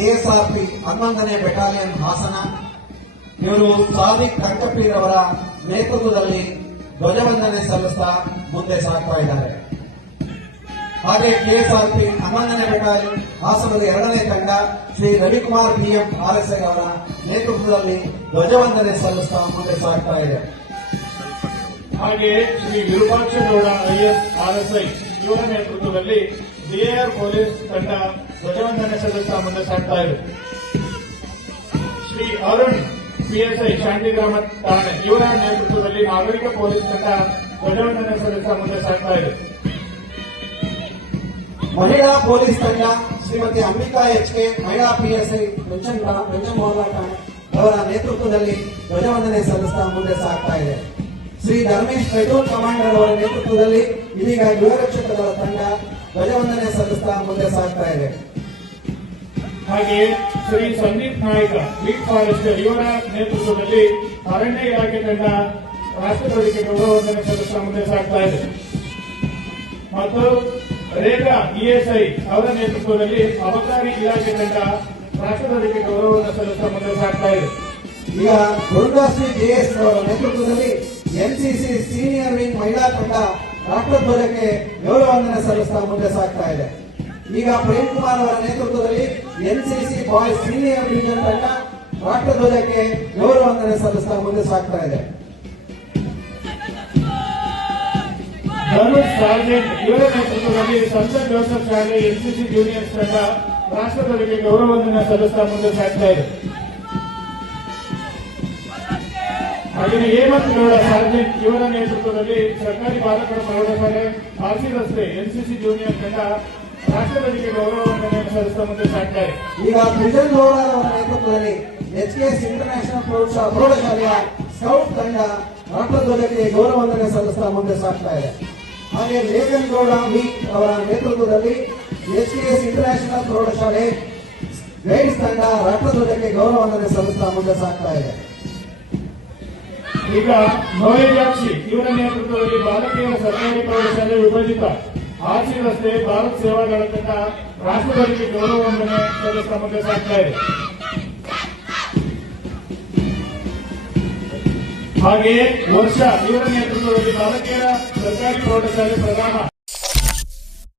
KSRP 11ನೇ battalion Hassan ಇವರು ಸಾದಿಕ್ ಕಂಕಪೀರ್ ಅವರ ನೇತೃತ್ವದಲ್ಲಿ ಧ್ವಜವಂದನೆ ಸಲ್ಲಿಸ್ತಾ ಮುಂದೆ ಸಾಗ್ತಾ ಇದ್ದಾರೆ. ಹಾಗೆ ಕೆಎಸ್ಆರ್ಪಿ 11ನೇ ಬೆಟಾಲಿಯನ್ ಹಾಸನದ 2ನೇ ತಂಡ ಶ್ರೀ ರವಿಕುಮಾರ್ ಬಿಎಂ ಆರ್ಎಸ್ಐ ಅವರ ನೇತೃತ್ವದಲ್ಲಿ ಧ್ವಜವಂದನೆ ಸಲ್ಲಿಸ್ತಾ ಮುಂದೆ ಸಾಗ್ತಾ ಇದೆ. ಹಾಗೆ ಶ್ರೀ ವಿರೂಪಾಕ್ಷಗೌಡ ಐಎಸ್ ಆರ್ಎಸ್ಐ ಇವರ ನೇತೃತ್ವದಲ್ಲಿ ಬಿಎಆರ್ ಪೊಲೀಸ್ ತಂಡ ಧ್ವಜವಂದನೆ ಸಲ್ಲಿಸ್ತಾ ಮುಂದೆ ಸಾಗ್ತಾ ಇದೆ. ಶ್ರೀ ಅರುಣ್ ಪಿಎಸ್ಐ ಶಾಂತಿಗ್ರಾಮ ಠಾಣೆ ಇವರ ನೇತೃತ್ವದಲ್ಲಿ ನಾಗರಿಕ ಪೊಲೀಸ್ ತಂಡ ಧ್ವಜವಂದನೆ ಸಲ್ಲಿಸ್ತಾ ಮುಂದೆ ಸಾಗ್ತಾ ಇದೆ. ಮಹಿಳಾ ಪೊಲೀಸ್ ತಂಡ ಶ್ರೀಮತಿ ಅಂಬಿಕಾ ಎಚ್ಕೆ ಮಹಿಳಾ ಪಿಎಸ್ಐ ಪೆನ್ಷನ್ ಮೋಹನ ಠಾಣೆ ಅವರ ನೇತೃತ್ವದಲ್ಲಿ ಧ್ವಜವಂದನೆ ಸಲ್ಲಿಸ್ತಾ ಮುಂದೆ ಸಾಗ್ತಾ ಇದೆ. ಶ್ರೀ ಧರ್ಮೇಶ್ ಪೆಟ್ರೋಲ್ ಕಮಾಂಡರ್ ಅವರ ನೇತೃತ್ವದಲ್ಲಿ ಇದೀಗ ಗೃಹರಕ್ಷಕ ದಳ ತಂಡ ಧ್ವಜವಂದನೆ ಸಲ್ಲಿಸ್ತಾ ಮುಂದೆ ಸಾಗ್ತಾ ಇದೆ. ಹಾಗೆ ಶ್ರೀ ಸಂದೀಪ್ ನಾಯ್ಕ ಬೀಟ್ ಫಾರೆಸ್ಟರ್ ಇವರ ನೇತೃತ್ವದಲ್ಲಿ ಅರಣ್ಯ ಇಲಾಖೆ ತಂಡ ರಾಷ್ಟ್ರಧ್ವಜಕ್ಕೆ ಗೌರವವಂದನೆ ಸಲ್ಲಿಸ್ತಾ ಮುಂದೆ ಸಾಗ್ತಾ ಇದೆ. ಮತ್ತು ರೇಖಾ ಇಎಸ್ಐ ಅವರ ನೇತೃತ್ವದಲ್ಲಿ ಅಬಕಾರಿ ಇಲಾಖೆ ತಂಡ ರಾಷ್ಟ್ರಧ್ವಜಕ್ಕೆ ಗೌರವವನ್ನು ಸಲ್ಲಿಸ್ತಾ ಮುಂದೆ ಸಾಗ್ತಾ ಇದೆ. ಈಗ ಗುರುದಾಶ್ರೀ ಜೆಎಸ್ ಅವರ ನೇತೃತ್ವದಲ್ಲಿ ಎನ್ಸಿಸಿ ಸೀನಿಯರ್ ವಿಂಗ್ ಮಹಿಳಾ ತಂಡ ರಾಷ್ಟ್ರಧ್ವಜಕ್ಕೆ ಗೌರವವಂದನೆ ಸಲ್ಲಿಸ್ತಾ ಮುಂದೆ ಸಾಗ್ತಾ ಇದೆ. ಈಗ ಪ್ರೇಮ್ ಕುಮಾರ್ ಅವರ ನೇತೃತ್ವದಲ್ಲಿ ಎನ್ಸಿಸಿ ಬಾಯ್ಸ್ ಸೀನಿಯರ್ ಡಿವಿಷನ್ ತಂಡ ರಾಷ್ಟ್ರಧ್ವಜಕ್ಕೆ ಗೌರವವಂದನೆ ಸಲ್ಲಿಸ್ತಾ ಮುಂದೆ ಸಾಗ್ತಾ ಇದೆ. ಧನುಷ್ ಸಾರ್ಜೆಂಟ್ ಇವರ ನೇತೃತ್ವದಲ್ಲಿ ಸಂತ ಜೋಸೆಫ್ ಶಾಲೆ ಎನ್ಸಿಸಿ ಜೂನಿಯರ್ಸ್ ತಂಡ ರಾಷ್ಟ್ರಧ್ವಜಕ್ಕೆ ಗೌರವವಂದನೆ ಸಲ್ಲಿಸ್ತಾ ಮುಂದೆ ಸಾಗ್ತಾ ಇದೆ. ಹಾಗೆಯೇ ಹೇಮಂತ್ ಗೌಡ ಸಾರ್ಜೆಂಟ್ ಇವರ ನೇತೃತ್ವದಲ್ಲಿ ಸರ್ಕಾರಿ ಬಾಲಕರ ಪ್ರೌಢಶಾಲೆ ಆರ್ಸಿ ರಸ್ತೆ ಎನ್ಸಿಸಿ ಜೂನಿಯರ್ ತಂಡ ರಾಷ್ಟ್ರಧ್ವಜಕ್ಕೆ ಗೌರವವಂದನೆ ಸಲ್ಲಿಸ್ತಾ ಮುಂದೆ ಸಾಗ್ತಾ ಇದೆ. ಈಗ ಬಿಜನ್ ಗೌಡ ಅವರ ನೇತೃತ್ವದಲ್ಲಿ ಎಚ್ಕೆಎಸ್ ಇಂಟರ್ನ್ಯಾಷನಲ್ ಪ್ರೌಢಶಾಲೆಯ ಸ್ಕೌಟ್ ತಂಡ ರಾಷ್ಟ್ರಧ್ವಜಕ್ಕೆ ಗೌರವವಂದನೆ ಸಲ್ಲಿಸ್ತಾ ಮುಂದೆ ಸಾಗ್ತಾ ಇದೆ. ಹಾಗೆ ಲೇಖನ್ ಗೌಡ ವಿ ಅವರ ನೇತೃತ್ವದಲ್ಲಿ ಎಚ್ಕೆಎಸ್ ಇಂಟರ್ನ್ಯಾಷನಲ್ ಪ್ರೌಢಶಾಲೆ ಗೈಡ್ಸ್ ತಂಡ ರಾಷ್ಟ್ರಧ್ವಜಕ್ಕೆ ಗೌರವವಂದನೆ ಸಲ್ಲಿಸ್ತಾ ಮುಂದೆ ಸಾಗ್ತಾ ಇದೆ. ಈಗ ನೋಯಜಾಕ್ಷಿ ಇವರ ನೇತೃತ್ವದಲ್ಲಿ ಬಾಲಕಿಯರ ಸರ್ಕಾರಿ ಪ್ರೌಢಶಾಲೆ ವಿಭಜಿತ ಆರ್ಸಿ ರಸ್ತೆ ಭಾರತ್ ಸೇವಾದಳ ತಂಡ ರಾಷ್ಟ್ರಧ್ವಜಕ್ಕೆ ಗೌರವವಂದನೆ ಸಲ್ಲಿಸ್ತಾ ಮುಂದೆ ಸಾಗ್ತಾ ಇದೆ. ಹಾಗೆಯೇ ವರ್ಷ ಇವರ ನೇತೃತ್ವದಲ್ಲಿ ಬಾಲಕಿಯರ ಸರ್ಕಾರಿ ಪ್ರೌಢಶಾಲೆ ಪ್ರಧಾನ